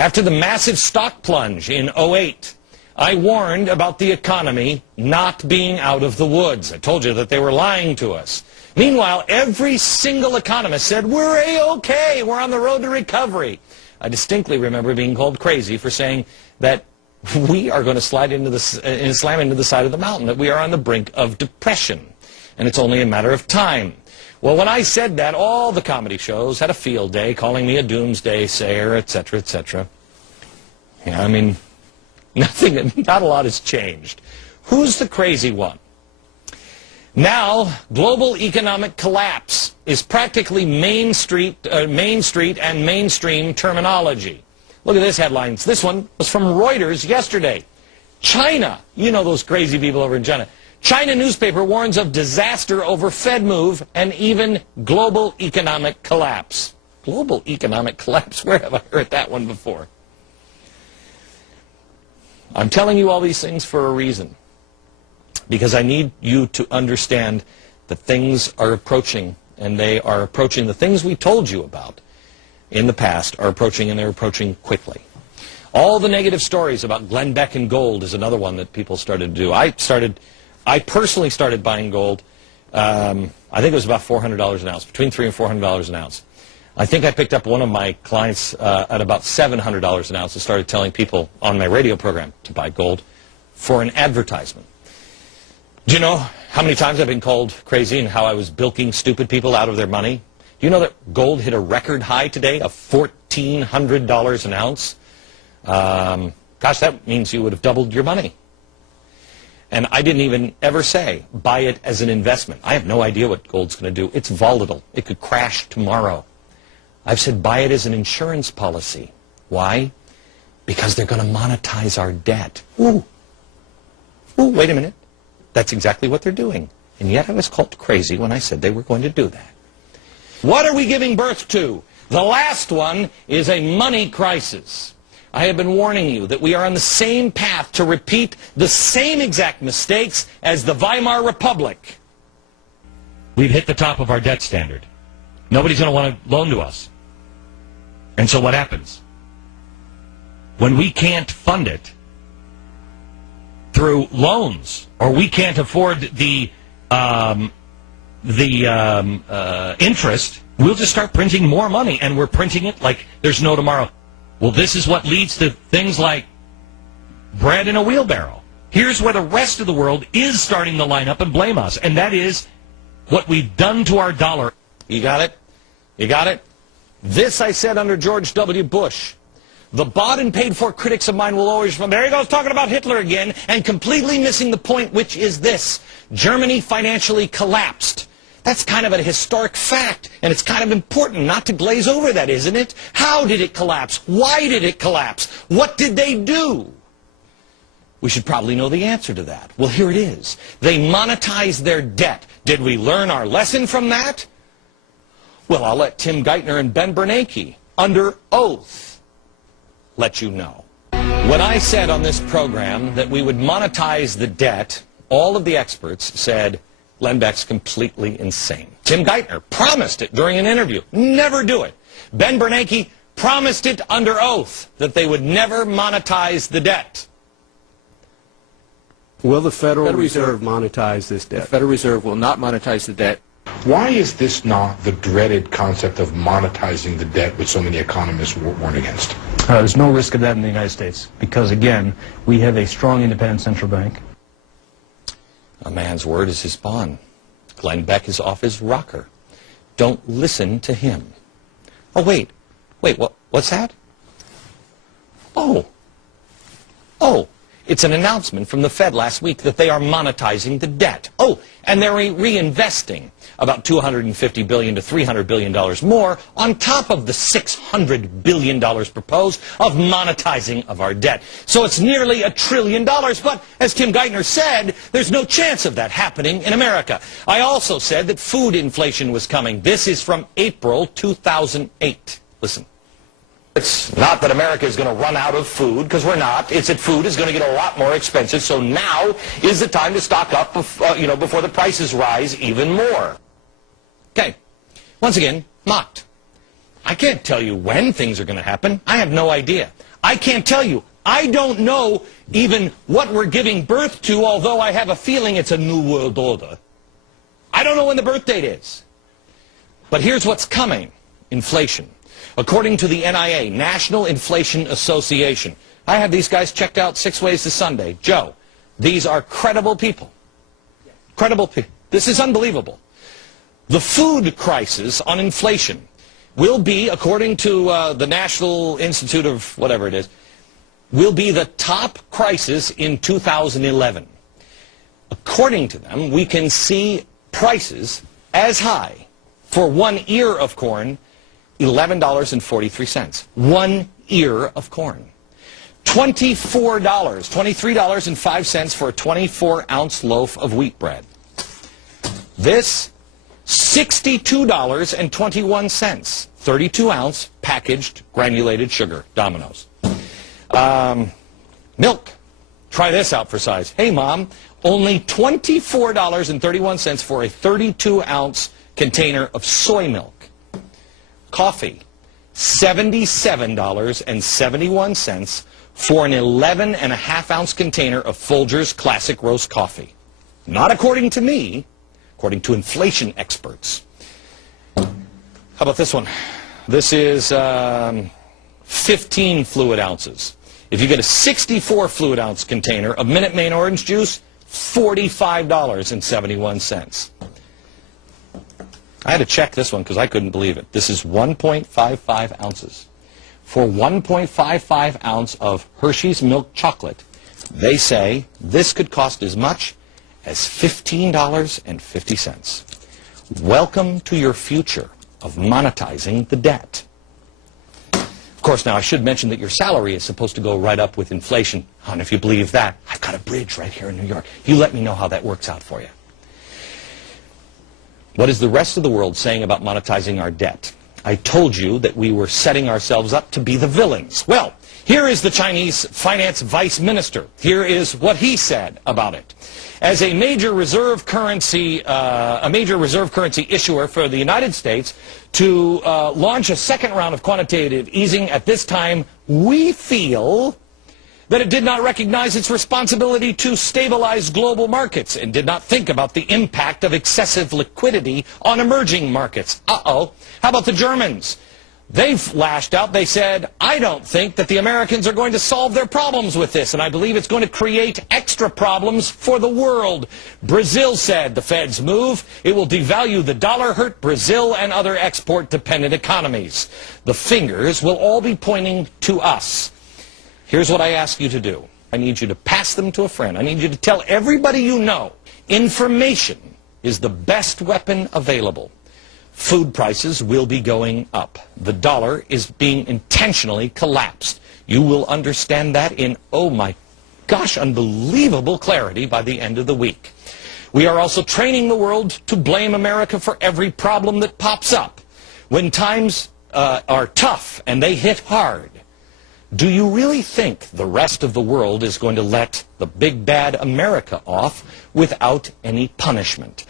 After the massive stock plunge in '08, I warned about the economy not being out of the woods. I told you that they were lying to us. Meanwhile, every single economist said, we're A-OK, we're on the road to recovery. I distinctly remember being called crazy for saying that we are going to slam into the side of the mountain, that we are on the brink of depression, and it's only a matter of time. Well, when I said that, all the comedy shows had a field day, calling me a doomsday sayer, etc., etc. Yeah, I mean, not a lot has changed. Who's the crazy one? Now, global economic collapse is practically Main Street and mainstream terminology. Look at this headline. This one was from Reuters yesterday. China, you know those crazy people over in China. China newspaper warns of disaster over Fed move and even global economic collapse. Global economic collapse? Where have I heard that one before? I'm telling you all these things for a reason. Because I need you to understand that things are approaching, and they are approaching. The things we told you about in the past are approaching, and they're approaching quickly. All the negative stories about Glenn Beck and gold is another one that people started to do. I personally started buying gold. I think it was about $400 an ounce, between $300 and $400 an ounce. I think I picked up one of my clients at about $700 an ounce and started telling people on my radio program to buy gold for an advertisement. Do you know how many times I've been called crazy and how I was bilking stupid people out of their money? Do you know that gold hit a record high today of $1,400 an ounce? Gosh, that means you would have doubled your money. And I didn't even ever say, buy it as an investment. I have no idea what gold's going to do. It's volatile. It could crash tomorrow. I've said, buy it as an insurance policy. Why? Because they're going to monetize our debt. Ooh. Ooh, wait a minute. That's exactly what they're doing. And yet I was called crazy when I said they were going to do that. What are we giving birth to? The last one is a money crisis. I have been warning you that we are on the same path to repeat the same exact mistakes as the Weimar Republic. We've hit the top of our debt standard. Nobody's going to want to loan to us. And so what happens? When we can't fund it through loans, or we can't afford the interest, we'll just start printing more money, and we're printing it like there's no tomorrow. Well, this is what leads to things like bread in a wheelbarrow. Here's where the rest of the world is starting to line up and blame us, and that is what we've done to our dollar. You got it? You got it? This I said under George W. Bush. The bought and paid for critics of mine will always, there he goes talking about Hitler again, and completely missing the point, which is this. Germany financially collapsed. That's kind of a historic fact, and it's kind of important not to glaze over that, isn't it? How did it collapse? Why did it collapse? What did they do? We should probably know the answer to that. Well, here it is. They monetized their debt. Did we learn our lesson from that? Well, I'll let Tim Geithner and Ben Bernanke, under oath, let you know. When I said on this program that we would monetize the debt, all of the experts said, Glenn Beck's completely insane. Tim Geithner promised it during an interview. Never do it. Ben Bernanke promised it under oath that they would never monetize the debt. Will the Federal Reserve monetize this debt? The Federal Reserve will not monetize the debt. Why is this not the dreaded concept of monetizing the debt which so many economists warn against? There's no risk of that in the United States because, again, we have a strong independent central bank. A man's word is his bond. Glenn Beck is off his rocker. Don't listen to him. Oh, wait, what's that? Oh, it's an announcement from the Fed last week that they are monetizing the debt. Oh, and they're reinvesting about $250 billion to $300 billion more on top of the $600 billion proposed of monetizing of our debt. So it's nearly $1 trillion, but as Tim Geithner said, there's no chance of that happening in America. I also said that food inflation was coming. This is from April 2008. Listen. It's not that America is going to run out of food, because we're not. It's that food is going to get a lot more expensive, so now is the time to stock up, before the prices rise even more. Okay. Once again, mocked. I can't tell you when things are going to happen. I have no idea. I can't tell you. I don't know even what we're giving birth to, although I have a feeling it's a new world order. I don't know when the birth date is. But here's what's coming. Inflation. According to the NIA, National Inflation Association. I have these guys checked out 6 ways to Sunday. Joe, these are credible people. Credible people. This is unbelievable. The food crisis on inflation will be, according to the National Institute of whatever it is, will be the top crisis in 2011. According to them, we can see prices as high for 1 ear of corn, $11.43. 1 ear of corn. $23.05 for a 24-ounce loaf of wheat bread. This, $62.21, 32-ounce packaged granulated sugar, Domino's. Milk. Try this out for size. Hey, Mom, only $24.31 for a 32-ounce container of soy milk. Coffee, $77.71 for an 11.5-ounce container of Folgers Classic Roast Coffee. Not according to me, according to inflation experts. How about this one? This is 15 fluid ounces. If you get a 64 fluid ounce container of Minute Maid orange juice, $45.71. I had to check this one because I couldn't believe it. This is 1.55 ounces. For 1.55 ounce of Hershey's milk chocolate, they say this could cost as much as $15.50. Welcome to your future of monetizing the debt. Of course, now I should mention that your salary is supposed to go right up with inflation. And if you believe that, I've got a bridge right here in New York. You let me know how that works out for you. What is the rest of the world saying about monetizing our debt? I told you that we were setting ourselves up to be the villains. Well, here is the Chinese finance vice minister. Here is what he said about it. As a major reserve currency issuer for the United States to launch a second round of quantitative easing at this time, we feel that it did not recognize its responsibility to stabilize global markets and did not think about the impact of excessive liquidity on emerging markets. Uh-oh. How about the Germans? They've lashed out. They said, I don't think that the Americans are going to solve their problems with this, and I believe it's going to create extra problems for the world. Brazil said the Fed's move, it will devalue the dollar, hurt Brazil and other export-dependent economies. The fingers will all be pointing to us. Here's what I ask you to do. I need you to pass them to a friend. I need you to tell everybody you know. Information is the best weapon available. Food prices will be going up. The dollar is being intentionally collapsed. You will understand that in, oh my gosh, unbelievable clarity by the end of the week. We are also training the world to blame America for every problem that pops up. When times are tough and they hit hard, do you really think the rest of the world is going to let the big bad America off without any punishment?